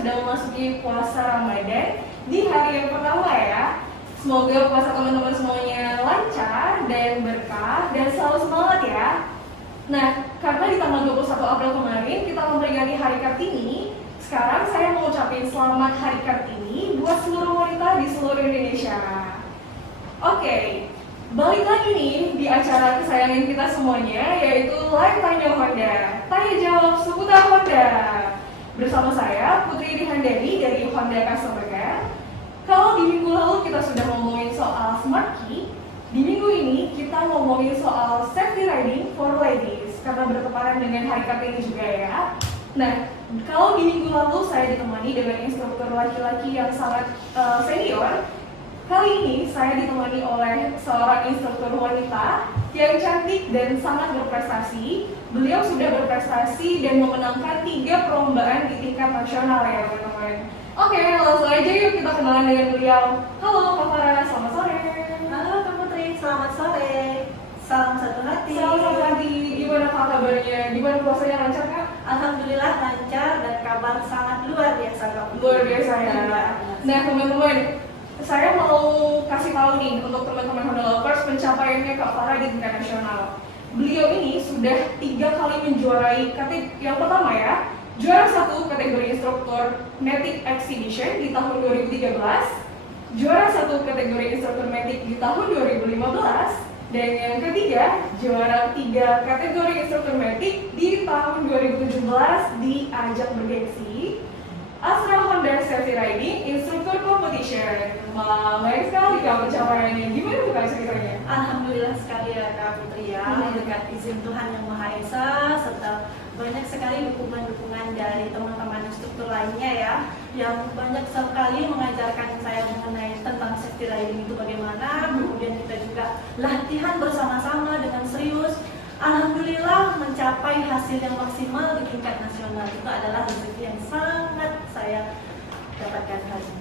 sudah memasuki puasa Ramadan di hari yang pertama ya. Semoga puasa teman-teman semuanya lancar dan berkah dan selalu semangat ya. Nah, karena di tanggal 21 April kemarin kita memperingati Hari Kartini, sekarang saya mau ucapin selamat Hari Kartini buat seluruh wanita di seluruh Indonesia. Oke, balik lagi nih di acara kesayangan kita semuanya, yaitu Live Tanya Honda. Tanya jawab seputar Honda. Bersama saya, Putri Dihandani dari Honda Customer Care. Kalau di minggu lalu kita sudah ngomongin soal smart key, di minggu ini kita ngomongin soal safety riding for ladies, karena bertepatan dengan Hari Kartini juga ya. Nah, kalau di minggu lalu saya ditemani dengan instruktur laki-laki yang sangat senior, kali ini saya ditemani oleh seorang instruktur wanita yang cantik dan sangat berprestasi. Beliau sudah berprestasi dan memenangkan 3 perlombaan di tingkat nasional ya teman-teman. Oke, langsung aja yuk kita kenalan dengan beliau. Halo Kak Farah, selamat sore. Halo Kak Putri, selamat sore. Salam satu hati. Salam satu hati. Gimana Kak kabarnya? Gimana puasanya, lancar Kak? Alhamdulillah lancar dan kabar sangat luar biasa Kak Putri. Luar biasa ya. Nah teman-teman, saya mau kasih tahu nih untuk teman-teman Honda Lovers pencapaiannya Kak Farah di tingkat nasional. Beliau ini sudah 3 kali menjuarai kategori yang pertama ya, juara 1 kategori instruktur Matic Exhibition di tahun 2013, juara 1 kategori instruktur Matic di tahun 2015, dan yang ketiga juara 3 kategori instruktur Matic di tahun 2017 di ajang bergengsi Astra Honda Safety Riding Instructor Competition. Wah, baik sekali Kak pencapaiannya. Gimana tuh Kak ceritanya? Alhamdulillah sekali ya Kak Putri ya, berkat izin Tuhan Yang Maha Esa serta banyak sekali dukungan-dukungan dari teman-teman instruktur lainnya ya, yang banyak sekali mengajarkan saya mengenai tentang safety riding itu bagaimana. Kemudian kita juga latihan bersama-sama dengan serius. Alhamdulillah mencapai hasil yang maksimal di tingkat nasional. Itu adalah rezeki yang sangat saya dapatkan hari ini.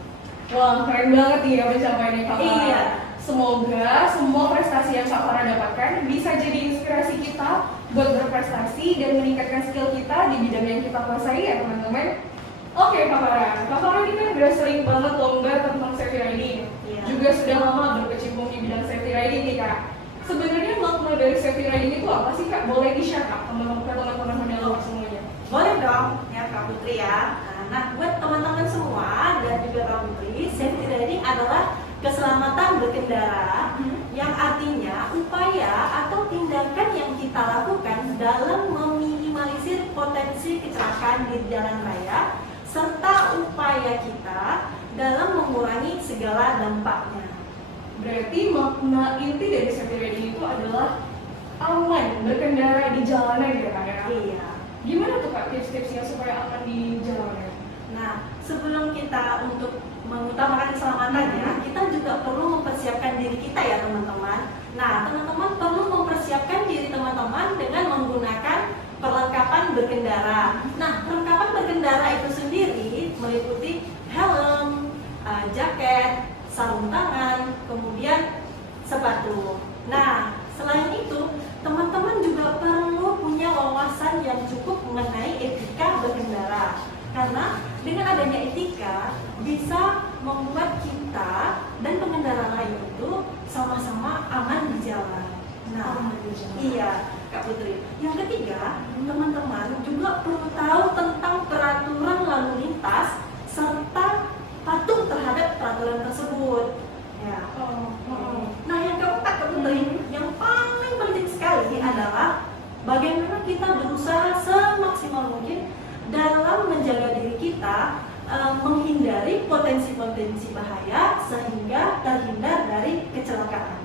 Wah, keren banget ya pencapaiannya Kak Farah. Iya. Semoga semua prestasi yang Kak Farah dapatkan bisa jadi inspirasi kita buat berprestasi dan meningkatkan skill kita di bidang yang kita kuasai ya teman-teman. Oke Kak Farah, Kak Farah ini kan udah sering banget lomba tentang safety riding. Iya. Juga sudah lama berkecimpung di bidang safety riding nih Kak. Sebenarnya makna dari safety riding itu apa sih Kak? Boleh di-share Kak teman-teman Honda Lovers semuanya? Boleh dong ya Kak Putri ya. Nah, buat teman-teman semua dan juga Kak Putri, safety riding adalah keselamatan berkendara yang artinya upaya atau tindakan yang kita lakukan dalam meminimalisir potensi kecelakaan di jalan raya serta upaya kita dalam mengurangi segala dampaknya. Berarti makna inti dari safety riding itu adalah aman berkendara di jalanan ya Kak ya? Iya. Gimana tuh Kak tips-tipsnya supaya aman di jalanan? Nah, sebelum kita untuk mengutamakan keselamatannya, kita juga perlu mempersiapkan diri kita ya teman-teman. Nah, teman-teman perlu mempersiapkan diri teman-teman dengan menggunakan perlengkapan berkendara. Nah, perlengkapan berkendara itu sendiri meliputi helm, jaket, sarung tangan, kemudian sepatu. Nah, selain itu, teman-teman juga perlu punya wawasan yang cukup mengenai etika berkendara. Karena dengan adanya etika bisa membuat kita dan pengendara lain itu sama-sama aman di jalan. Nah, iya Kak Putri. Yang ketiga, teman-teman juga perlu tahu tentang peraturan lalu lintas serta patuh terhadap peraturan tersebut. Ya. Nah, yang keempat Kak Putri, yang paling penting sekali adalah bagaimana kita berusaha semaksimal mungkin dalam menjaga diri kita, menghindari potensi-potensi bahaya sehingga terhindar dari kecelakaan.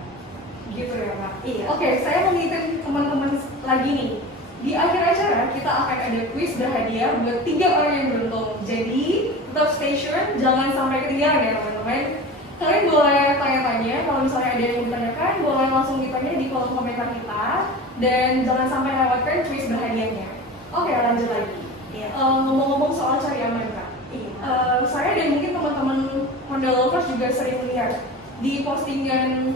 Gitu ya Kak? Iya. Oke, saya mengingatkan teman-teman lagi nih. Di akhir acara kita akan ada kuis berhadiah buat 3 orang yang beruntung. Jadi tetap stay tune, jangan sampai ketinggalan ya teman-teman. Kalian boleh tanya-tanya, kalau misalnya ada yang ditanyakan, boleh langsung ditanya di kolom komentar kita. Dan jangan sampai lewatkan kuis berhadiahnya. Oke, lanjut lagi. Iya. Ngomong-ngomong soal cari aman Kak, saya dan mungkin teman-teman Honda Lovers juga sering melihat di postingan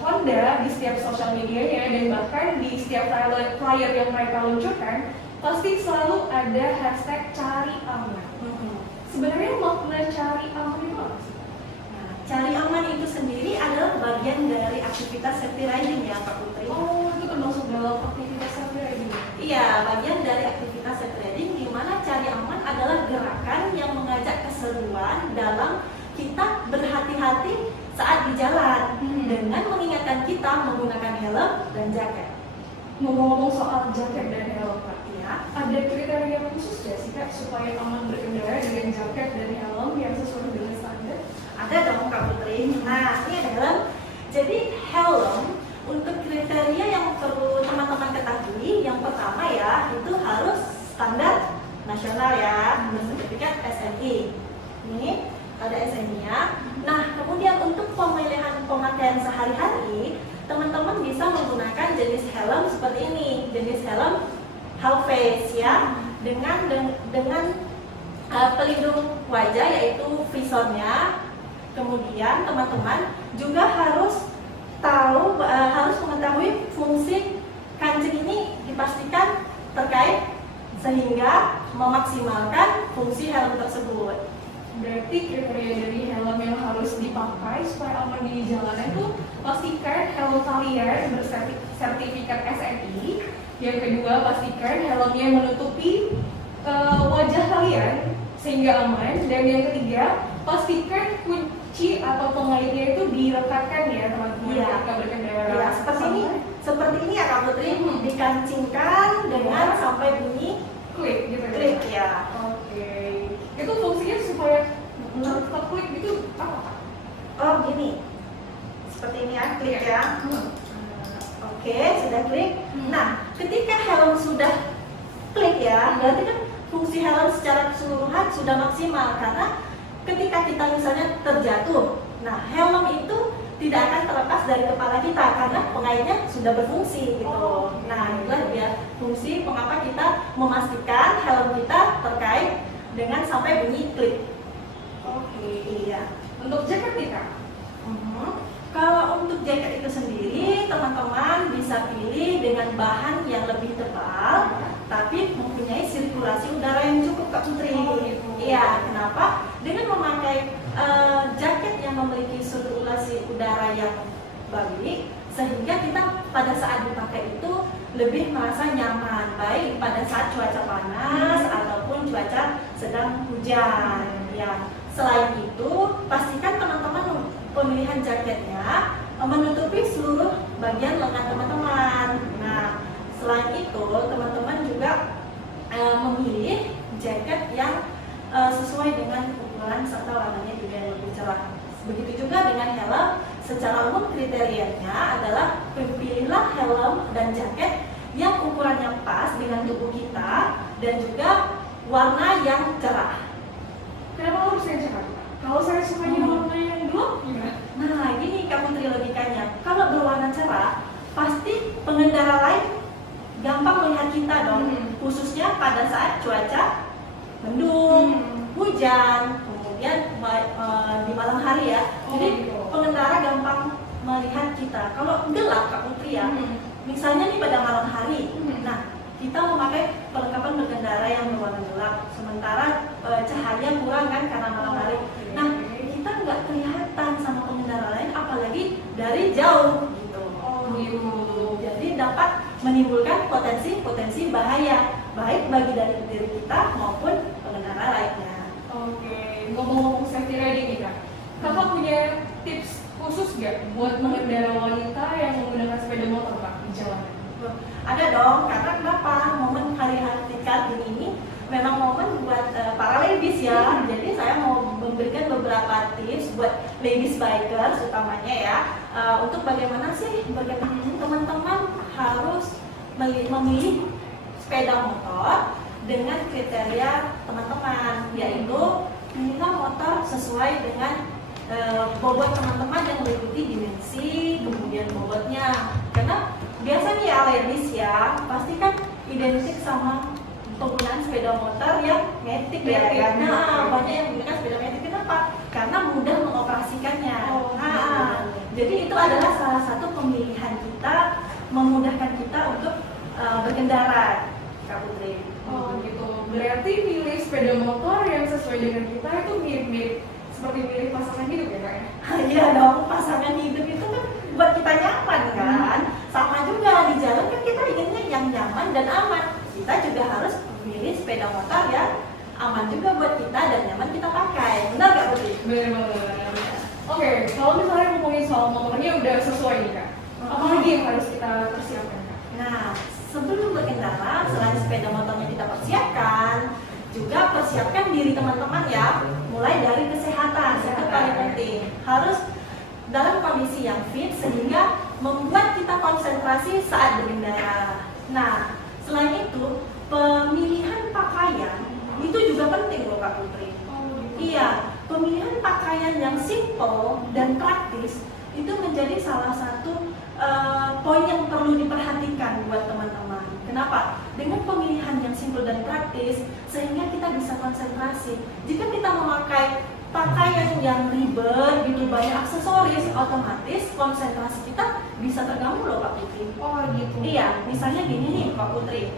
Honda di setiap sosial medianya dan bahkan di setiap flyer yang mereka luncurkan, pasti selalu ada hashtag cari aman. Sebenarnya makna cari aman itu apa sih? Nah, cari aman itu sendiri adalah bagian dari aktivitas safety riding ya Kak Putri. Oh, itu termasuk dalam aktivitas safety riding? Iya, bagian dari aktivitas safety riding di mana cari aman adalah gerakan yang mengajak keseruan dalam kita berhati-hati saat di jalan dengan mengingatkan kita menggunakan helm dan jaket. Ngomong-ngomong soal jaket dan helm, Kak, Ya, ada kriteria khusus nggak sih Kak supaya aman berkendara dengan jaket dan helm yang sesuai dengan standar? ada dong Kak Putri. Nah, ini ada helm. Jadi helm untuk kriteria yang perlu teman-teman ketahui, yang pertama ya itu harus standar nasional ya, bersertifikat SNI. Ini ada SNI-nya. Nah, kemudian untuk pemilihan pemakaian sehari-hari, teman-teman bisa menggunakan jenis helm seperti ini, jenis helm half face ya, dengan pelindung wajah yaitu visornya. Kemudian teman-teman juga harus harus mengetahui fungsi kancing ini dipastikan terkait sehingga memaksimalkan fungsi helm tersebut. Berarti kriteria dari helm yang harus dipakai supaya aman di jalanan itu pastikan helm kalian bersertifikat SNI. Yang kedua, pastikan helmnya menutupi wajah kalian sehingga aman. Dan yang ketiga, pastikan kunci atau pengaitnya itu direkatkan ya teman-teman ketika berkendara. Ya, seperti ini ya Kak Putri, dikancingkan dengan sampai bunyi klik gitu klik ya. Oke. Itu fungsinya supaya tetap klik gitu apa Kak? Oh gini, seperti ini ya, klik ya. Oke, sudah klik. Nah, ketika helm sudah klik ya, berarti kan fungsi helm secara keseluruhan sudah maksimal karena ketika kita misalnya terjatuh, nah helm itu tidak akan terlepas dari kepala kita karena pengaitnya sudah berfungsi gitu. Nah, itulah dia fungsi mengapa kita memastikan helm kita terkait dengan sampai bunyi klik. Oke. Iya. Untuk jaket nih Kak? Kalau untuk jaket itu sendiri, teman-teman bisa pilih dengan bahan yang lebih tebal, tapi mempunyai sirkulasi udara yang cukup Kak Putri. Gitu. Iya, kenapa? Dengan memakai jaket yang memiliki sirkulasi udara yang baik, sehingga kita pada saat dipakai itu lebih merasa nyaman, baik pada saat cuaca panas ataupun cuaca sedang hujan. Ya, selain itu, pastikan teman-teman pemilihan jaketnya menutupi seluruh bagian lengan teman-teman. Nah, selain itu, teman-teman juga memilih jaket yang sesuai dengan ukuran serta warnanya juga yang lebih cerah. Begitu juga dengan helm, secara umum kriterianya adalah pilihlah helm dan jaket yang ukurannya pas dengan tubuh kita dan juga warna yang cerah. Kenapa harus yang cerah? Kalau saya sukanya warna yang gelap gimana? Nah, gini Kak Putri logikanya. Kalau berwarna cerah, pasti pengendara lain gampang melihat kita dong, khususnya pada saat cuaca mendung, hujan, kemudian di malam hari ya. Jadi pengendara gampang melihat kita. Kalau gelap Kak Putri ya, misalnya nih pada malam hari, nah kita memakai perlengkapan berkendara yang berwarna gelap, sementara cahaya kurang kan karena malam hari. Nah, kita nggak kelihatan sama pengendara lain, apalagi dari jauh gitu. Jadi dapat menimbulkan potensi bahaya, baik bagi dari diri kita maupun pengendara lainnya. Oke, ngomong-ngomong safety riding nih Kak, Kakak punya tips khusus nggak buat pengendara wanita yang menggunakan sepeda motor Kak di jalanan? Ada dong, karena kenapa? Momen hari Kartini ini memang momen buat para ladies ya. Jadi saya mau memberikan beberapa tips buat ladies bikers utamanya ya, untuk bagaimana teman-teman harus memilih sepeda motor dengan kriteria teman-teman, yaitu pilihlah motor sesuai dengan bobot teman-teman yang meliputi dimensi, kemudian bobotnya. Karena biasanya ya ladies ya, pasti kan identik sama penggunaan sepeda motor yang matic ya. Nah, banyak yang menggunakan sepeda matic. Kenapa? Karena mudah mengoperasikannya. Jadi itu adalah salah satu pemilihan kita, memudahkan kita untuk berkendara, Kak Putri. Oh gitu. Berarti milih sepeda motor yang sesuai dengan kita itu mirip-mirip seperti milih pasangan hidup ya kak ya? Iya dong, pasangan hidup itu kan buat kita nyaman kan. Sama juga di jalan kan kita inginnya yang nyaman dan aman. Kita juga harus memilih sepeda motor yang aman juga buat kita dan nyaman kita pakai. Benar gak Putri? Bener banget. Oke, kalau misalnya ngomongin soal motornya udah sesuai nih kak, apa lagi yang harus kita persiapkan kak? Nah, sebelum berkendara, selain sepeda motornya kita persiapkan, juga persiapkan diri teman-teman ya. Mulai dari kesehatan, itu paling penting. Harus dalam kondisi yang fit sehingga membuat kita konsentrasi saat berkendara. Nah, selain itu, pemilihan pakaian itu juga penting loh Kak Putri. Iya, pemilihan pakaian yang simple dan praktis itu menjadi salah satu poin yang perlu diperhatikan buat teman-teman. Kenapa? Dengan pemilihan yang simple dan praktis, sehingga kita bisa konsentrasi. Jika kita memakai pakaian yang ribet, gitu banyak aksesoris, otomatis konsentrasi kita bisa terganggu loh Kak Putri. Oh gitu. Iya, misalnya gini nih Kak Putri,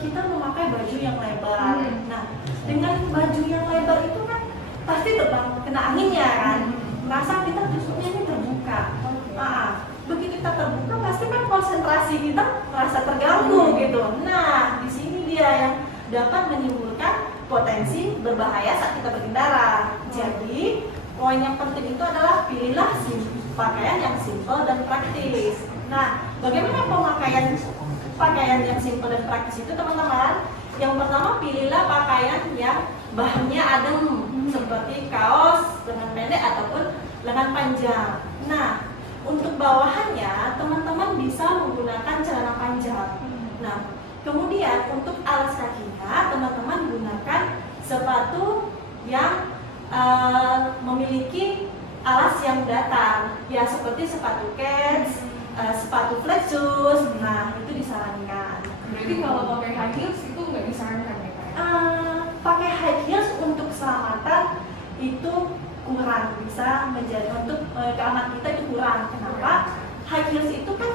kita memakai baju yang lebar. Nah, dengan baju yang lebar itu kan pasti terbang kena anginnya kan, merasa kita tusuknya ini terbuka. Begitu kita terbuka pasti kan konsentrasi kita merasa terganggu gitu. Nah, di sini dia yang dapat menimbulkan potensi berbahaya saat kita berkendara. Jadi, poin yang penting itu adalah pilihlah pakaian yang simple dan praktis. Nah, bagaimana pakaian yang simple dan praktis itu teman-teman? Yang pertama, pilihlah pakaian yang bahannya adem, seperti kaos lengan pendek ataupun lengan panjang. Nah, untuk bawahannya, teman-teman bisa menggunakan celana panjang. Nah, kemudian untuk alas kakinya, teman-teman gunakan sepatu yang memiliki alas yang datar, ya seperti sepatu kets, sepatu flat shoes. Nah, itu disarankan. Berarti kalau pakai high heels itu nggak disarankan ya kak? Pakai high heels untuk keselamatan itu kurang, bisa menjadi untuk keamanan kita itu kurang. Kenapa? High heels itu kan,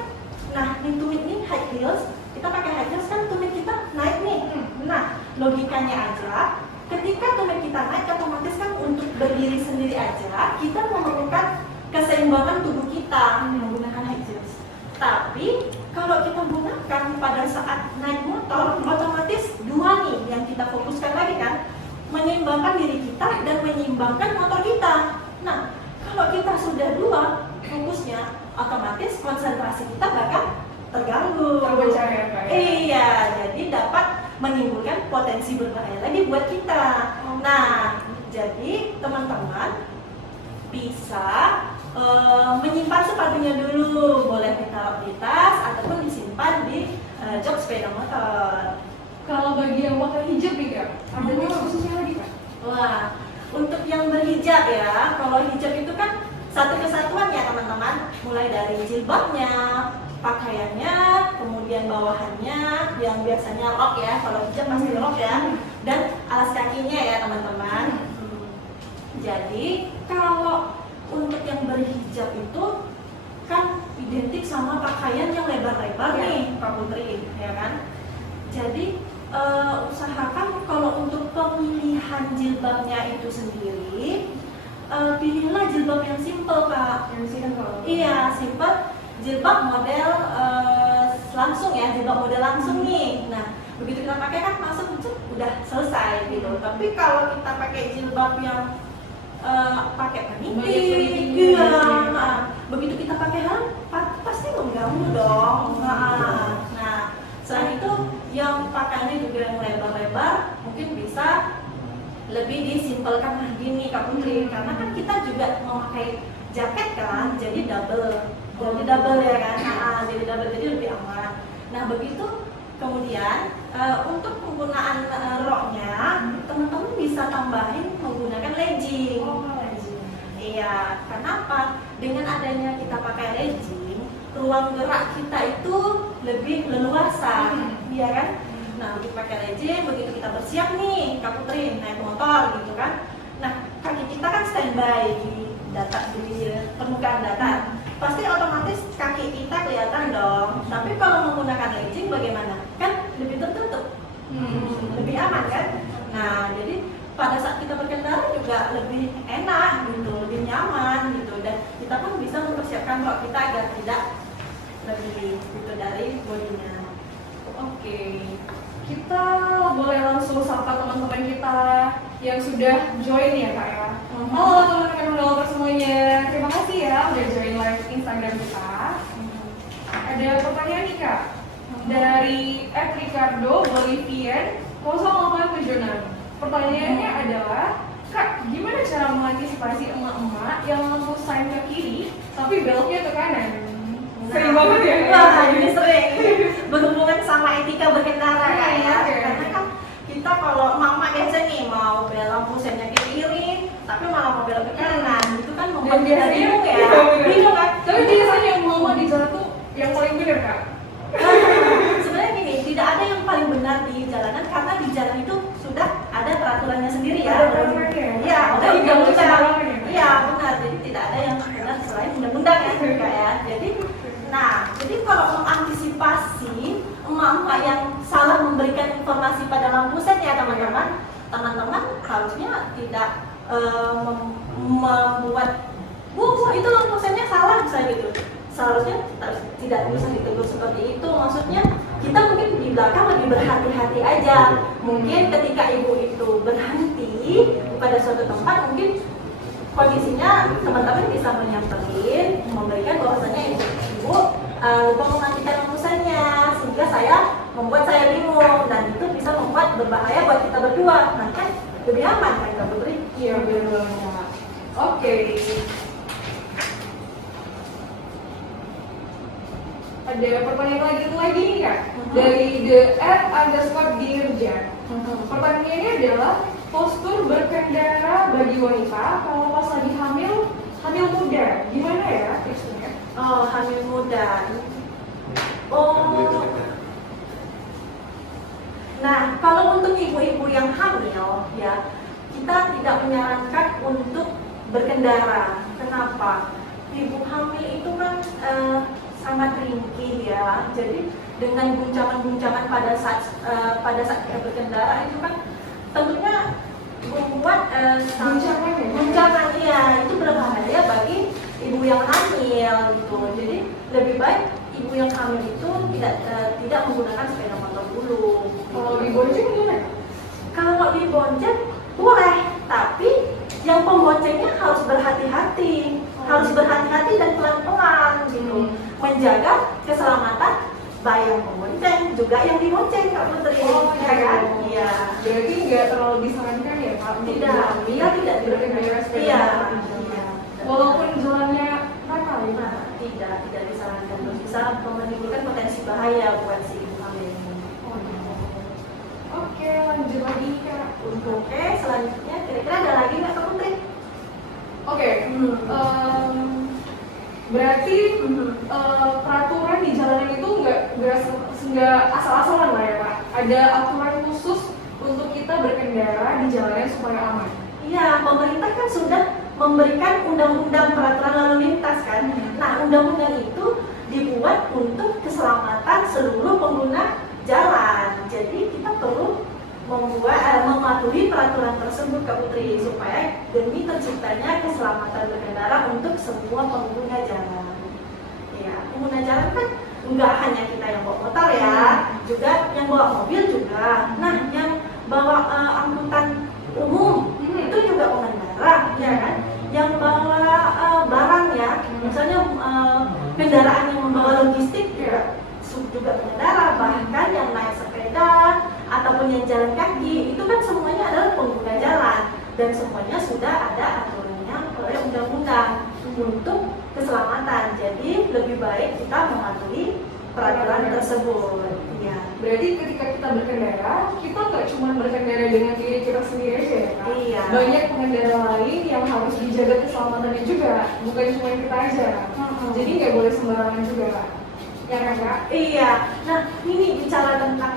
nah di tumit ini high heels, kita pakai high heels kan tumit kita naik nih. Nah, logikanya aja, ketika tumit kita naik, otomatis kan untuk berdiri sendiri aja kita memerlukan keseimbangan tubuh kita menggunakan high heels. Tapi kalau kita gunakan pada saat naik motor, otomatis dua nih yang kita fokuskan lagi kan, menyeimbangkan diri kita dan menyeimbangkan motor kita. Nah, kalau kita sudah dua fokusnya, otomatis konsentrasi kita bakal terganggu. Terpecah ya kak? Iya, jadi dapat menimbulkan potensi berbahaya lagi buat kita. Nah, jadi teman-teman bisa menyimpan sepatunya dulu, boleh ditaruh di tas ataupun disimpan di jok sepeda motor. Kalau bagi yang pakai hijab nih kak, ada tips khususnya lagi kak? Wah, untuk yang berhijab ya, kalau hijab itu kan satu kesatuan ya teman-teman, mulai dari jilbabnya, pakaiannya, kemudian bawahannya yang biasanya rok ya, kalau hijab pasti rok ya, dan alas kakinya ya teman-teman. Jadi kalau untuk yang berhijab itu kan identik sama pakaian yang lebar-lebar nih Pak Putri, ya kan? Jadi usahakan kalau untuk pemilihan jilbabnya itu sendiri, pilihlah jilbab yang simple Kak. Yang simple. Iya, simple. Jilbab model langsung ya, jilbab model langsung nih. Nah, begitu kita pakai kan langsung udah selesai gitu. Tapi kalau kita pakai jilbab yang pakai panitik, iya, begitu kita pakai helm pasti mengganggu dong. Nah, selain itu yang pakaiannya juga yang lebar-lebar mungkin bisa lebih disimpelkan lagi nih Kak Putri, karena kan kita juga memakai jaket kan, jadi double ya kan, jadi double, jadi lebih aman. Nah begitu kemudian untuk penggunaan roknya, teman-teman bisa tambahin menggunakan legging. Iya, kenapa? Dengan adanya kita pakai legging, ruang gerak kita itu lebih leluasa, iya kan? Nah, begitu pakai legging, begitu kita bersiap nih, Kak Putri, naik motor gitu kan. Nah, kaki kita kan standby di permukaan datar. Pasti otomatis kaki kita kelihatan dong. Tapi kalau menggunakan legging bagaimana? Kan lebih tertutup. lebih aman kan. Nah jadi pada saat kita berkendara juga lebih enak gitu, lebih nyaman gitu, dan kita pun bisa mempersiapkan rok kita agar tidak lebih gitu dari bodinya. Oke, kita boleh langsung sapa teman-teman kita yang sudah join ya Kak ya. Halo teman-teman developer semuanya, terima kasih ya udah join live Instagram kita. Ada pertanyaan nih Kak, dari @Ricardo Bolivian 0876. Pertanyaannya adalah, Kak, gimana cara mengantisipasi emak-emak yang lampu sign ke kiri tapi beloknya ke kanan? Sering banget ya? Wah, ini sering berhubungan sama etika berkendara Kak ya. Karena kan kita kalau emak-emak biasa nih mau belok lampu sign ke kiri tapi malah mau belok ke kanan, itu kan membuat kita bingung ya. Bingung kan? Tapi biasanya yang mama di jalan tuh yang paling benar Kak. Sebenarnya gini, tidak ada yang paling benar di jalanan karena di jalan itu sudah ada peraturannya sendiri ya. Ada peraturannya. Iya, ada Jadi nggak boleh undang-undang. sembarangan ya? Iya, benar. Jadi tidak ada yang benar selain undang-undang ya, Kak ya. Jadi kalau mengantisipasi emak-emak yang salah memberikan informasi pada lampu sen ya teman-teman harusnya tidak membuat itu lampu sennya salah misalnya gitu. Seharusnya tidak bisa ditegur seperti itu. Maksudnya kita mungkin di belakang lebih berhati-hati aja. Mungkin ketika ibu itu berhenti pada suatu tempat, mungkin kondisinya teman-teman bisa menyamperin, memberikan bahwasanya ibu lupa mematikan lampu sennya, sehingga membuat saya bingung, dan itu bisa membuat berbahaya buat kita berdua. Nah kan lebih aman kan Kak Putri? Iya benar. Oke. Ada pertanyaan lagi nih Kak, dari @_dirja. Pertanyaannya adalah postur berkendara bagi wanita kalau pas lagi hamil muda, gimana ya tipsnya? Oh, hamil muda. Nah, kalau untuk ibu-ibu yang hamil ya, kita tidak menyarankan untuk berkendara. Kenapa? Ibu hamil itu kan sangat ringkih ya. Jadi dengan guncangan-guncangan pada saat kita berkendara itu kan tentunya membuat guncangan ya, itu berbahaya bagi ibu yang hamil gitu. Jadi lebih baik ibu yang hamil itu tidak menggunakan sepeda motor dulu. Kalau dibonceng gimana? Kalau dibonceng boleh, tapi yang pemboncengnya harus berhati-hati, dan pelan-pelan gitu, menjaga keselamatan baik yang membonceng juga yang dibonceng Kak Putri. Ya kan? Iya. Berarti nggak terlalu disarankan ya Pak? Tidak berkendara sepeda. Iya. Walaupun jalannya nakal ya? Tidak disarankan, terus bisa menimbulkan potensi bahaya buat si ibu hamil ini. Oke, lanjut lagi Kak. Oke, selanjutnya kira-kira ada lagi nggak Kak Putri? Oke, berarti peraturan di jalanan itu nggak asal-asalan lah ya Pak. Ada aturan khusus untuk kita berkendara di jalanan supaya aman. Iya, pemerintah kan sudah memberikan undang-undang peraturan lalu lintas kan. Nah, undang-undang itu dibuat untuk keselamatan seluruh pengguna jalan. Jadi kita perlu mematuhi peraturan tersebut Kak Putri, supaya demi terciptanya keselamatan berkendara untuk semua pengguna jalan. Ya, pengguna jalan kan enggak hanya kita yang bawa motor ya, juga yang bawa mobil juga. Nah, yang bawa angkutan umum itu juga pengendara, ya kan? Yang bawa barang ya, misalnya kendaraan yang membawa logistik ya, juga pengendara, bahkan yang naik sepeda ataupun yang jalan kaki, itu kan semuanya adalah pengguna jalan, dan semuanya sudah ada aturannya oleh undang-undang untuk keselamatan. Jadi lebih baik kita mematuhi peraturan tersebut. Ya. Berarti ketika kita berkendara, kita nggak cuma berkendara dengan diri kita sendiri aja ya Kak? Iya. Banyak pengendara lain yang harus dijaga keselamatannya juga, bukan cuma kita aja. Jadi nggak boleh sembarangan juga Kak. Ya kan Kak? Iya. Nah, ini bicara tentang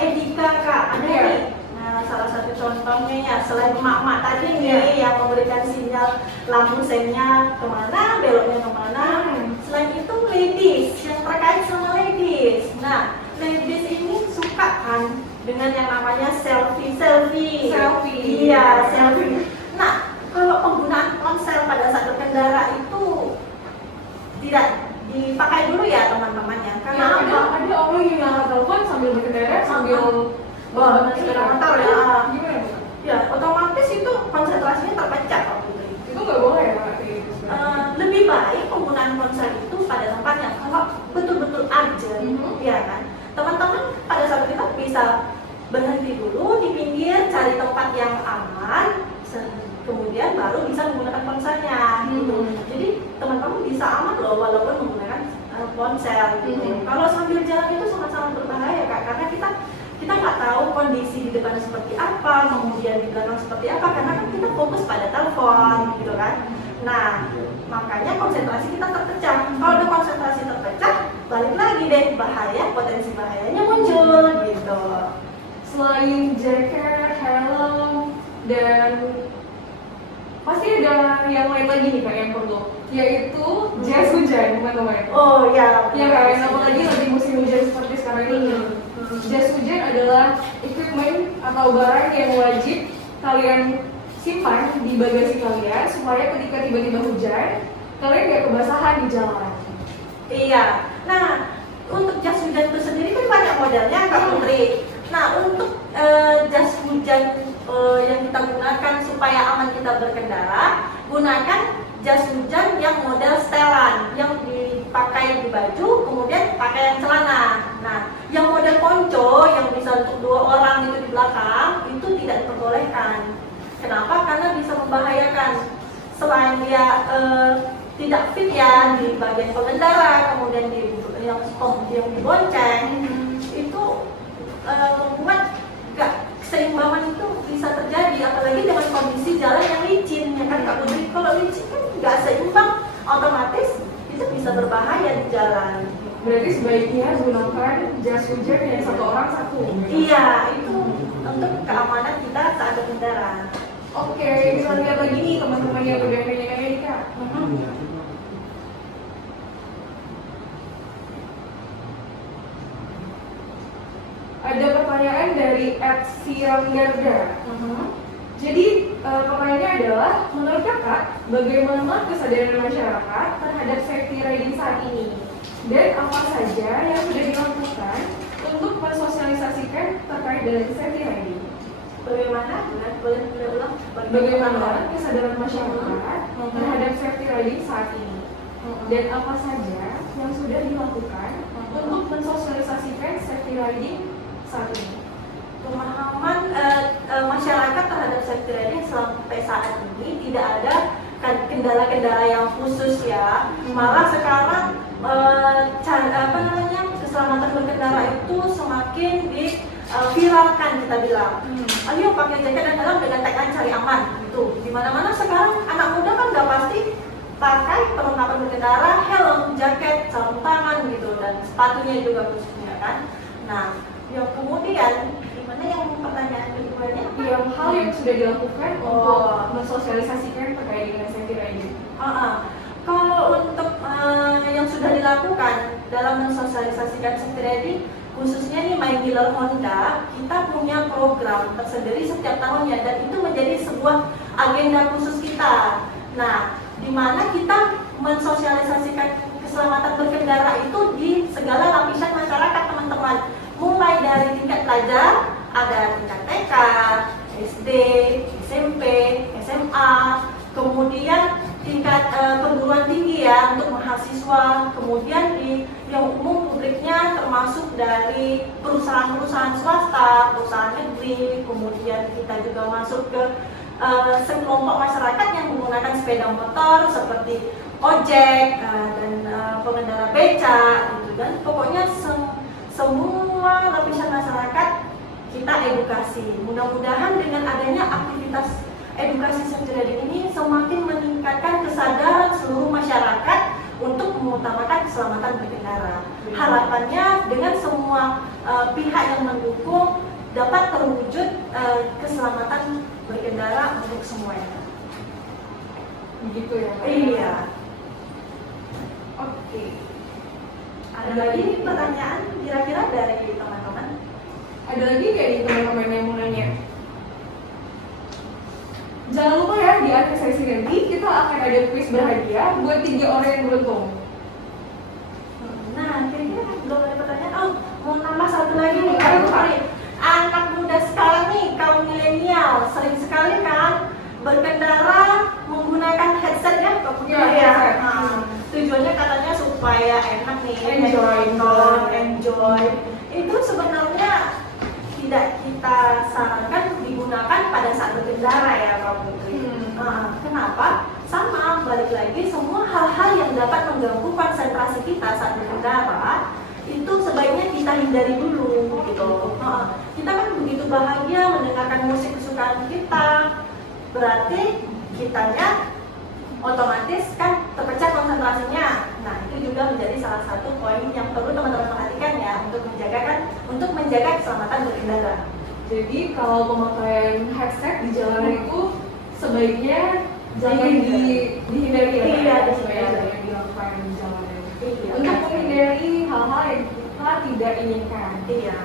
etika Kak, ada nih. Nah, salah satu contohnya ya, selain emak-emak tadi nih yang memberikan sinyal lampu sennya kemana, beloknya kemana. Selain itu ladies, yang terkait sama ladies. Nah, ladies ini suka kan dengan yang namanya selfie. Selfie. Iya, selfie. Nah, kalau penggunaan ponsel pada saat berkendara itu tidak dipakai dulu ya teman-teman ya. Karena ada orang yang ngangkat telepon sambil berkendara sambil sepeda motor ya. Gimana? Ya, otomatis itu konsentrasinya terpecah kalau gitu. Itu nggak boleh ya Kak, kayak gitu. Lebih baik penggunaan ponsel itu pada tempatnya kalau betul-betul urgent, ya kan. Teman-teman pada saat itu bisa berhenti dulu di pinggir, cari tempat yang aman, kemudian baru bisa menggunakan ponselnya gitu. Jadi teman-teman bisa aman loh walaupun menggunakan ponsel gitu. Kalau sambil jalan itu sangat-sangat berbahaya Kak, karena kita nggak tahu kondisi di depan seperti apa, kemudian di belakang seperti apa, karena kan kita fokus pada telepon gitu kan. Nah, makanya konsentrasi kita terpecah. Kalau udah konsentrasi terpecah, balik lagi deh potensi bahayanya muncul gitu. Selain jaket, helm, dan pasti ada yang lain lagi nih Kak yang perlu, yaitu jas hujan teman-teman. Oh ya. Ya Kak, yang apalagi lagi musim hujan seperti sekarang ini. Jas hujan adalah equipment atau barang yang wajib kalian simpan di bagasi kalian supaya ketika tiba-tiba hujan, kalian gak kebasahan di jalan. Iya. Nah, untuk jas hujan itu sendiri kan banyak modelnya Kak Putri. Nah, untuk jas hujan yang kita gunakan supaya aman kita berkendara, gunakan jas hujan yang model setelan, yang dipakai di baju, kemudian pakai yang celana. Nah, yang model ponco yang bisa untuk 2 orang itu di belakang itu tidak diperbolehkan. Kenapa? Karena bisa membahayakan. Selain dia tidak fit ya di bagian pengendara, kemudian yang dibonceng, itu membuat keseimbangan itu bisa terjadi, apalagi dengan kondisi jalan yang licin ya kan Kak Putri. Kalau licin kan nggak seimbang, otomatis itu bisa berbahaya di jalan. Berarti sebaiknya gunakan jas hujan yang 1 orang 1. Iya, itu untuk keamanan kita saat berkendara. Oke, bisa lihat lagi nih teman-teman yang udah nanya-nanya nih Kak. Ada pertanyaan dari @sianggarda. Jadi pertanyaannya adalah, menurut Kakak, bagaimana kesadaran masyarakat terhadap safety riding saat ini? Dan apa saja yang sudah dilakukan untuk mensosialisasikan terkait dengan safety riding? Boleh ulang? Bagaimana kesadaran masyarakat terhadap safety riding saat ini? Dan apa saja yang sudah dilakukan untuk mensosialisasikan safety riding saat ini? Pemahaman masyarakat terhadap safety riding sampai saat ini tidak ada kendala-kendala yang khusus ya. Malah sekarang keselamatan berkendara itu semakin diviralkan kita bilang. Ayo pakai jaket dan helm dengan tagline cari aman gitu. Dimana-mana sekarang anak muda kan udah pasti pakai perlengkapan berkendara, helm, jaket, sarung tangan gitu, dan sepatunya juga khususnya kan. Nah, yang kemudian gimana yang pertanyaan keduanya? Yang hal yang sudah dilakukan untuk mensosialisasikan terkait dengan safety riding. Kalau untuk yang sudah dilakukan dalam mensosialisasikan safety riding, khususnya nih My Dealer Honda, kita punya program tersendiri setiap tahunnya dan itu menjadi sebuah agenda khusus kita. Nah, di mana kita mensosialisasikan keselamatan berkendara itu di segala lapisan masyarakat teman-teman. Mulai dari tingkat pelajar, ada tingkat TK, SD, SMP, SMA, kemudian tingkat perguruan tinggi ya untuk mahasiswa, kemudian di yang umum publiknya termasuk dari perusahaan-perusahaan swasta, perusahaan negeri, kemudian kita juga masuk ke sekelompok masyarakat yang menggunakan sepeda motor seperti ojek dan pengendara beca gitu kan. Pokoknya semua lapisan masyarakat kita edukasi. Mudah-mudahan dengan adanya aktivitas edukasi safety riding ini semakin meningkatkan kesadaran seluruh masyarakat untuk mengutamakan keselamatan berkendara. Harapannya dengan semua pihak yang mendukung dapat terwujud keselamatan berkendara untuk semuanya. Begitu ya? Iya. Oke. Ada lagi pertanyaan kira-kira dari teman-teman? Ada lagi nggak nih teman-teman yang mau nanya? Jangan lupa ya, di akhir sesi nanti kita akan ada quiz berhadiah buat 3 orang yang beruntung. Nah, kira-kira belum ada pertanyaan. Oh, mau nambah satu lagi nih, Kak Farid. Anak muda sekarang nih, kaum milenial, sering sekali kan berkendara menggunakan headset ya, Iya, headset. Tujuannya katanya supaya enak nih, enjoy. Itu sebenarnya tidak kita sarankan digunakan pada saat berkendara ya, Kak Putri. Kenapa? Sama, balik lagi, semua hal-hal yang dapat mengganggu konsentrasi kita saat berkendara itu sebaiknya kita hindari dulu gitu. Kita kan begitu bahagia mendengarkan musik kesukaan kita, berarti kitanya otomatis kan terpecah konsentrasinya. Nah, itu juga menjadi salah satu poin yang perlu teman-teman perhatikan ya untuk menjaga keselamatan berkendara. Jadi kalau pemakaian headset di jalanan itu sebaiknya jangan dihindari ya. Iya, Sebaiknya jangan dilakukan di jalanan. Iya. Untuk menghindari hal-hal yang kita tidak inginkan. Iya.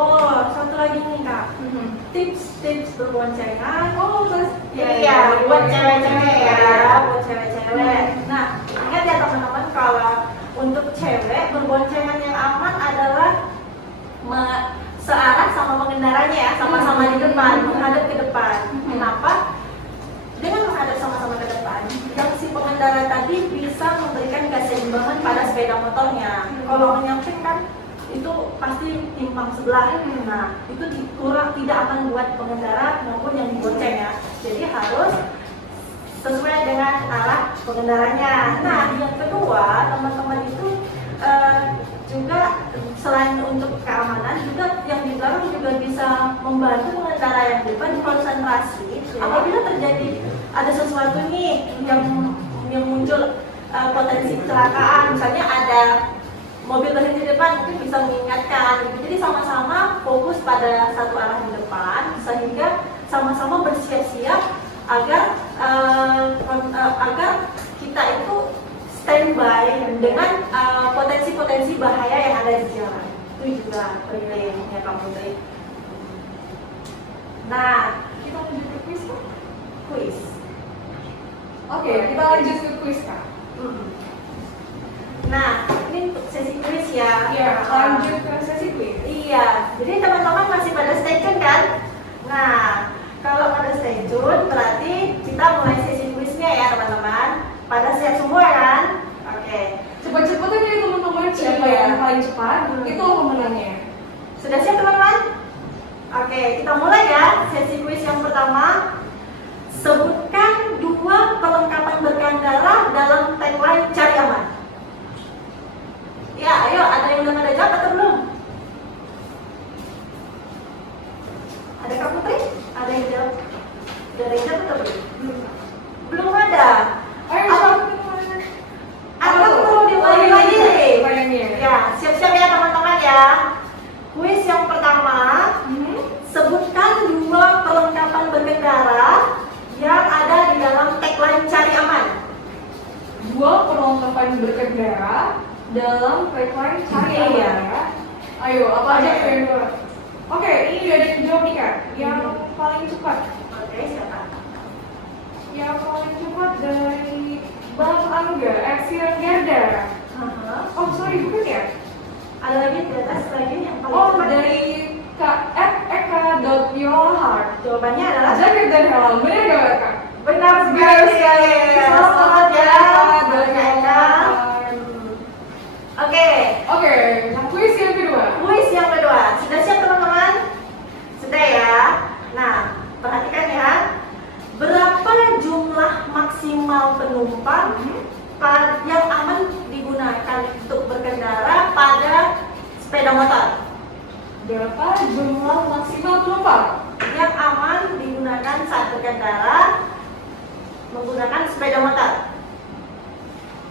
Oh, satu lagi nih Kak, tips berboncengan. Oh, terus Iya, buat cewek-cewek ya, buat cewek-cewek. Nah, ingat ya teman-teman, kalau untuk cewek berboncengan yang aman adalah searah sama pengendaranya ya, sama-sama di depan, menghadap ke depan. Kenapa? Dengan menghadap sama-sama ke depan, yang si pengendara tadi bisa memberikan keseimbangan pada sepeda motornya. Kalau menyamping kan itu pasti timpang sebelah. Nah, itu tidak akan buat pengendara maupun yang dibonceng ya. Jadi harus sesuai dengan arah pengendaranya. Nah, yang kedua, teman-teman itu juga selain untuk keamanan, juga yang di belakang juga bisa membantu pengendara yang di depan konsentrasi. Apabila terjadi ada sesuatu nih yang muncul potensi kecelakaan, misalnya ada mobil berhenti di depan, mungkin bisa mengingatkan gitu. Jadi sama-sama fokus pada satu arah di depan, sehingga sama-sama bersiap-siap agar kita itu standby dengan potensi-potensi bahaya yang ada di jalan. Itu juga penting ya Kak Putri. Nah, kita lanjut ke quiz kan? kuis. Oke, kita lanjut ke quiz Kak. Nah, ini untuk sesi kuis ya. Iya, lanjut ke sesi quiz. Iya, jadi teman-teman masih pada stay tune kan? Nah, kalau pada stay tune berarti kita mulai sesi kuisnya ya teman-teman. Pada siap semua kan? Oke. Cepat-cepat aja ya teman-teman, siapa Iya. yang paling cepat itu pemenangnya. Sudah siap teman-teman? Oke, kita mulai ya sesi kuis yang pertama. Sebutkan 2 perlengkapan berkendara dalam tagline cari aman. Ya, ayo, ada yang udah pada jawab atau belum? Ada Kak Putri? Ada yang jawab? Ada yang jawab atau belum? Belum ada. Ayo, Atau perlu diulangi lagi? Pertanyaannya. Ya, siap-siap ya teman-teman ya. Kuis yang pertama, sebutkan 2 perlengkapan berkendara yang ada di dalam tagline cari aman. 2 perlengkapan berkendara dalam tagline cari aman Iya. ya. Ayo, apa aja yang dua? Oke, ini udah ada yang jawab nih Kak. Yang paling cepat. Oke, siapa? Yang paling cepat dari Bang Angga, Sian Garda. Oh, sorry, bukan ya? Ada lagi di atas lagi yang paling Oh, cepat. dari Eka.Yohart. Jawabannya adalah Jaket dan helm, bener gak Kak? benar sekali. Selamat ya. Eka. Oke, Oke, kuis yang kedua. kuis yang kedua. Sudah siap teman-teman? Sudah ya. Nah, perhatikan ya. Berapa jumlah maksimal penumpang yang aman digunakan untuk berkendara pada sepeda motor? Berapa jumlah maksimal penumpang Yang aman digunakan saat berkendara menggunakan sepeda motor?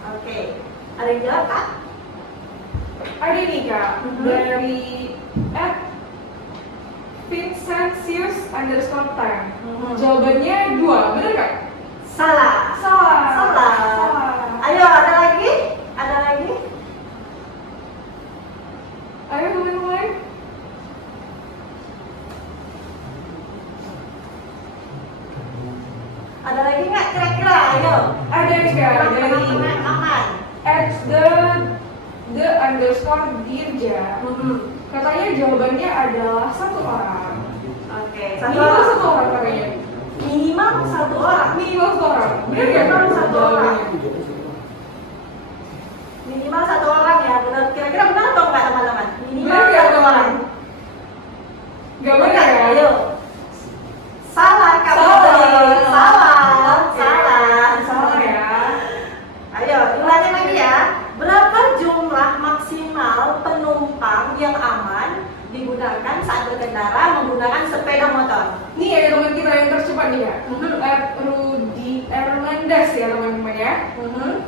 Oke. Ada yang jawab Kak? Ada nih Kak, dari @Vincentius_time. Jawabannya 2, bener Kak? Salah. Salah. Salah. Ayo, ada lagi? Ada lagi? Ayo teman-teman. Ada lagi nggak kira-kira? Ayo. Ada nih Kak, dari Teman-teman aman. @the_dirja. Katanya jawabannya adalah 1 orang. Oke. Minimal 1 orang katanya. Minimal 1 orang. Minimal 1 orang. Bener nggak? Minimal 1 orang. Jawabannya? Minimal 1 orang ya. Benar. Kira-kira benar atau enggak teman-teman? Minimal Benar nggak, 1 orang. Gak benar ya? Ayo. Salah Kak Putri. Salah. Salah ya. Ayo, ulangi lagi ya. Berapa jumlah maksimal penumpang yang aman digunakan saat berkendara menggunakan sepeda motor? Nih ya teman kita yang tercepat nih ya. Rudy Hernandez ya teman-teman ya.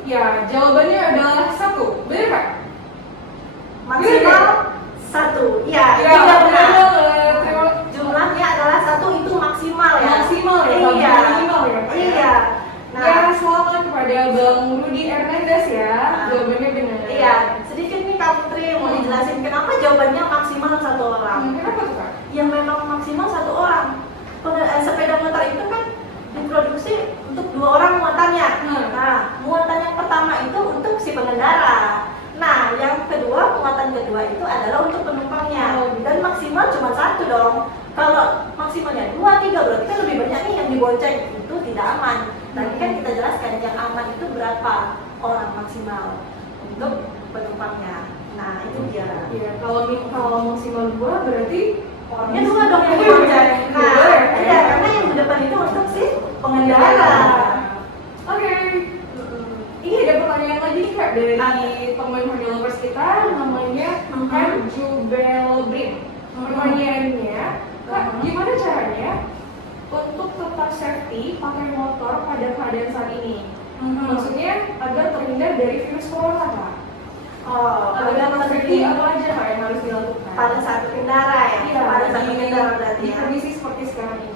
Ya, jawabannya adalah 1. Benar Kak? Maksimal 1. Ya, itu Ya, udah benar. banget. Jumlahnya adalah 1 itu maksimal ya. Maksimal ya, Iya. bukan minimal ya, Pak, ya? Iya. Ya, selamat kepada Bang Rudy Hernandez ya. Jawabannya benar. Iya. Sedikit nih Kak Putri mau dijelasin kenapa jawabannya maksimal 1 orang. Kenapa tuh Kak? Yang memang maksimal 1 orang. Sepeda motor itu kan diproduksi untuk 2 orang muatannya. Nah, muatan yang pertama itu untuk si pengendara. Nah, yang kedua, muatan kedua itu adalah untuk penumpangnya. Dan maksimal cuma 1 dong. Kalau maksimalnya 2, 3 berarti kan lebih banyak nih yang dibonceng. Itu tidak aman. Tadi kan kita jelaskan yang aman itu berapa orang maksimal untuk penumpangnya. Nah, itu dia. Iya, kalau maksimal 2 berarti Orangnya 2 dong yang dibonceng. Nah, iya, karena yang di depan itu untuk si pengendara. Oke. Ini ada pertanyaan lagi nih Kak dari teman developers kita namanya Jubelbrin. Pertanyaannya, Kak, gimana caranya untuk tetap safety pakai motor pada keadaan saat ini? Maksudnya agar terhindar dari virus corona Kak. Agar tetap safety apa aja Kak yang harus dilakukan? Pada saat berkendara ya? Iya, Pada saat berkendara berarti di ya? kondisi seperti sekarang ini.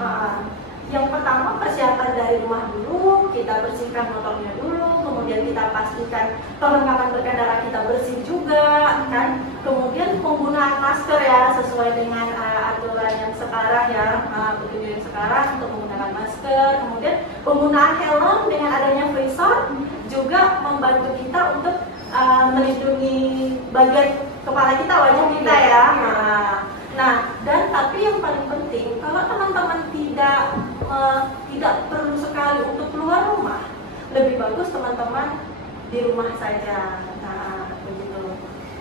Yang pertama persiapan dari rumah dulu, kita bersihkan motornya dulu, kemudian kita pastikan perlengkapan berkendara kita bersih juga, kan? Kemudian penggunaan masker ya sesuai dengan aturan yang sekarang ya, petunjuk yang sekarang untuk menggunakan masker. Kemudian penggunaan helm dengan adanya visor juga membantu kita untuk melindungi bagian kepala kita, wajah kita ya. Nah, dan tapi yang paling penting kalau teman-teman tidak perlu sekali untuk keluar rumah, lebih bagus teman-teman di rumah saja. Nah, begitu.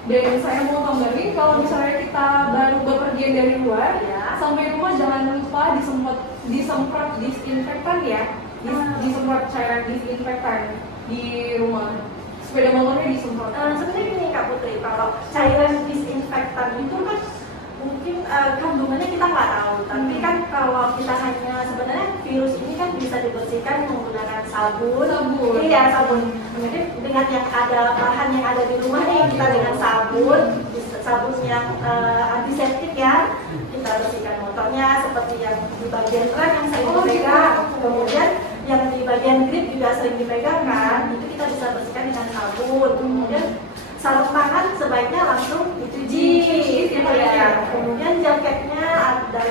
Dan saya mau tambahin kalau misalnya kita baru bepergian dari luar, Ya. sampai rumah jangan lupa disemprot disinfektan ya, disemprot cairan disinfektan di rumah. Sepeda motornya disemprot. Sebenarnya gini Kak Putri, kalau cairan disinfektan itu kan mungkin kandungannya kita nggak tahu, tapi kan kalau kita hanya sebenarnya virus ini kan bisa dibersihkan menggunakan sabun. Iya, sabun. Kemudian dengan yang ada bahan yang ada di rumah nih, kita dengan sabun yang antiseptik ya, kita bersihkan motornya seperti yang di bagian rem yang sering dipegang, kemudian yang di bagian grip juga sering dipegang kan, itu kita bisa bersihkan dengan sabun. Kemudian sarung tangan sebaiknya langsung dicuci gitu ya. Kemudian jaketnya dan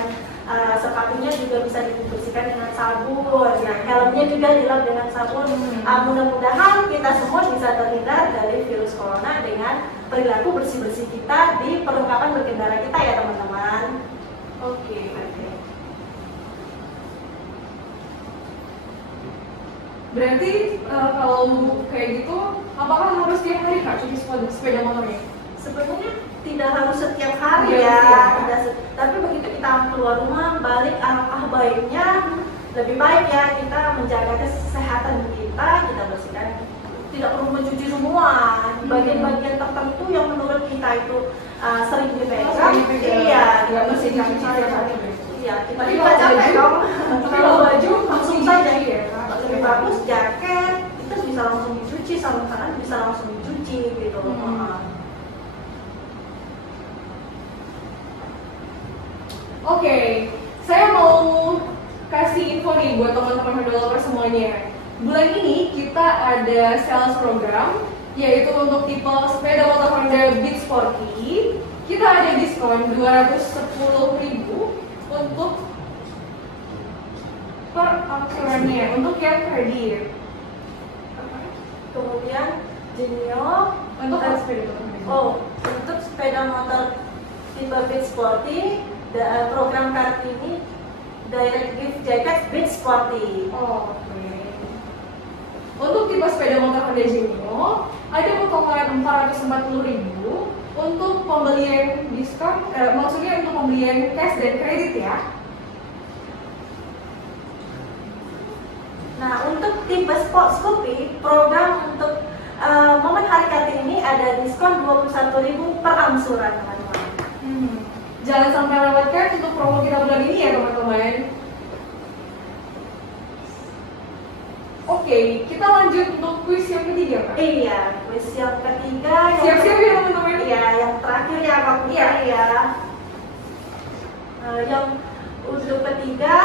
sepatunya juga bisa dibersihkan dengan sabun. Nah, helmnya juga dilap dengan sabun. Mudah-mudahan kita semua bisa terhindar dari virus corona dengan perilaku bersih-bersih kita di perlengkapan berkendara kita ya teman-teman. Oke. Berarti kalau kayak gitu, apakah harus tiap hari Kak cuci sepeda motornya? Sebenarnya tidak harus setiap hari Iya, ya, iya. tapi begitu kita keluar rumah, balik alangkah baiknya lebih baik ya kita menjaga kesehatan kita bersihkan. Tidak perlu mencuci semua bagian-bagian tertentu yang menurut kita itu sering dipegang. Iya, nggak bersihkan Iya, Tapi tapi kalau capek baju, dong. kalau baju langsung saja ya. lebih bagus jaket itu bisa langsung dicuci cuci sarung tangan bisa langsung dicuci gitu. Oke, saya mau kasih info nih buat teman-teman developer semuanya. Bulan ini kita ada sales program, yaitu untuk tipe sepeda motor Honda Beat Sporty. Kita ada diskon 210.000 untuk per angsurannya, untuk yang kredit. Kemudian Genio Untuk sepeda motor. untuk sepeda motor tipe Beat Sporty, program Kartini Direct Gift Jacket Beat Sporty. Oke. Untuk tipe sepeda motor Honda Genio ada potongan 440.000 untuk pembelian diskon, maksudnya untuk pembelian cash dan kredit ya. Nah, untuk tipe Sport Scoopy, program untuk momen Hari Kartini ada diskon 21.000 per angsuran, teman-teman. Jangan sampai lewatkan untuk promo kita bulan ini ya teman-teman. Oke, kita lanjut untuk kuis yang ketiga, Kak. Iya, kuis yang ketiga. Siap-siap ya teman-teman. Iya, yang terakhir ya Kak Putri ya. Yang untuk ketiga,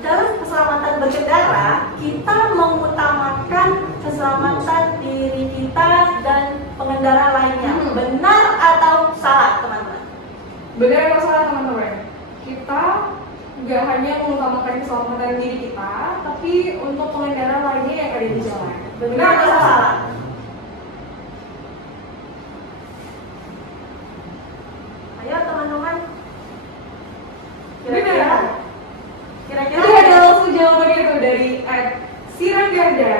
dalam keselamatan berkendara, kita mengutamakan keselamatan diri kita dan pengendara lainnya. Benar atau salah, teman-teman? Benar atau salah teman-teman? Kita nggak hanya mengutamakan keselamatan diri kita, tapi untuk pengendara lainnya yang ada di jalan. Benar atau salah? Ayo teman-teman. Benar. Kira-kira Itu ada langsung jawabannya itu dari Siranggarda.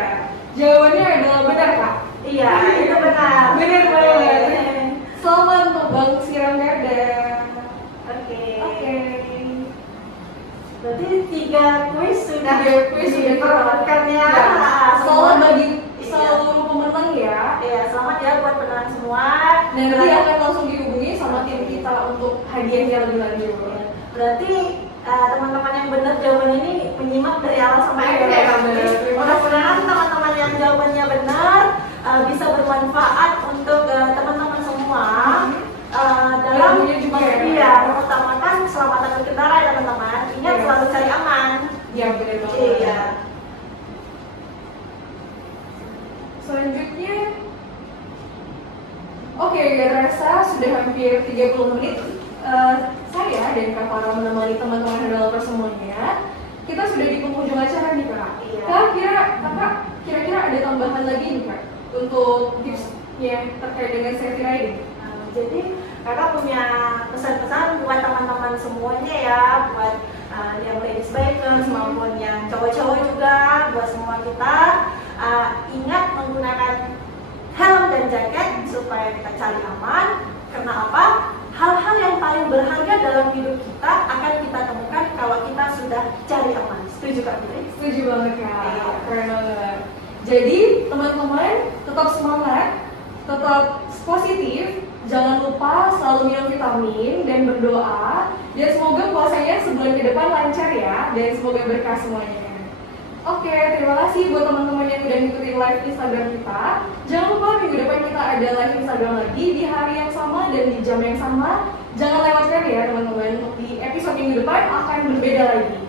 Jawabannya adalah benar, Kak. Iya, itu benar. Benar banget. Selamat untuk Bang Siranggarda. Oke. Berarti 3 kuis sudah diperolehkan ya. Selamat bagi seluruh pemenang ya. Iya, selamat ya buat pemenang semua. Nanti akan langsung dihubungi sama tim kita untuk hadiahnya lebih lanjut. Berarti teman-teman yang benar jawaban ini menyimak dari awal sampai akhir ya. Mudah-mudahan teman-teman yang jawabannya benar bisa bermanfaat untuk teman-teman semua dalam mengutamakan keselamatan berkendara ya teman-teman. Ingat selalu cari aman. Iya benar banget. Iya. Selanjutnya, oke, gak terasa sudah hampir 30 menit. Saya dan Kak Farah menemani teman-teman developer semuanya. Kita sudah di penghujung acara nih, Kak. Iya. Kakak kira-kira ada tambahan lagi nih, Kak, untuk tipsnya terkait dengan safety riding? Jadi kakak punya pesan-pesan buat teman-teman semuanya ya, buat yang ladies bikers maupun yang cowok-cowok juga, buat semua kita ingat menggunakan helm dan jaket supaya kita cari aman. Karena apa? Hal-hal yang paling berharga dalam hidup kita akan kita temukan kalau kita sudah cari aman. Setuju Kak Putri? Setuju banget, Kak. Iya. Keren banget. Jadi teman-teman tetap semangat, tetap positif. Jangan lupa selalu minum vitamin dan berdoa. Dan semoga puasanya sebulan ke depan lancar ya. Dan semoga berkah semuanya. Oke, terima kasih buat teman-teman yang udah ngikutin live Instagram kita. Jangan lupa minggu depan kita ada live Instagram lagi di hari yang sama dan di jam yang sama. Jangan lewatkan ya teman-teman. Untuk di episode minggu depan akan berbeda lagi.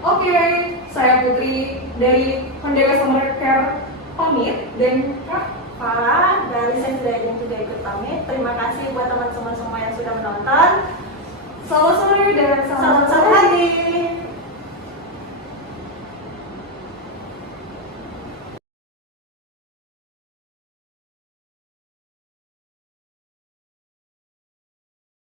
Oke, saya Putri dari Honda Customer Care pamit. Dan Kak Farah dari saya juga ikut pamit. Terima kasih buat teman-teman semua yang sudah menonton. selamat sore dan Selamat sore.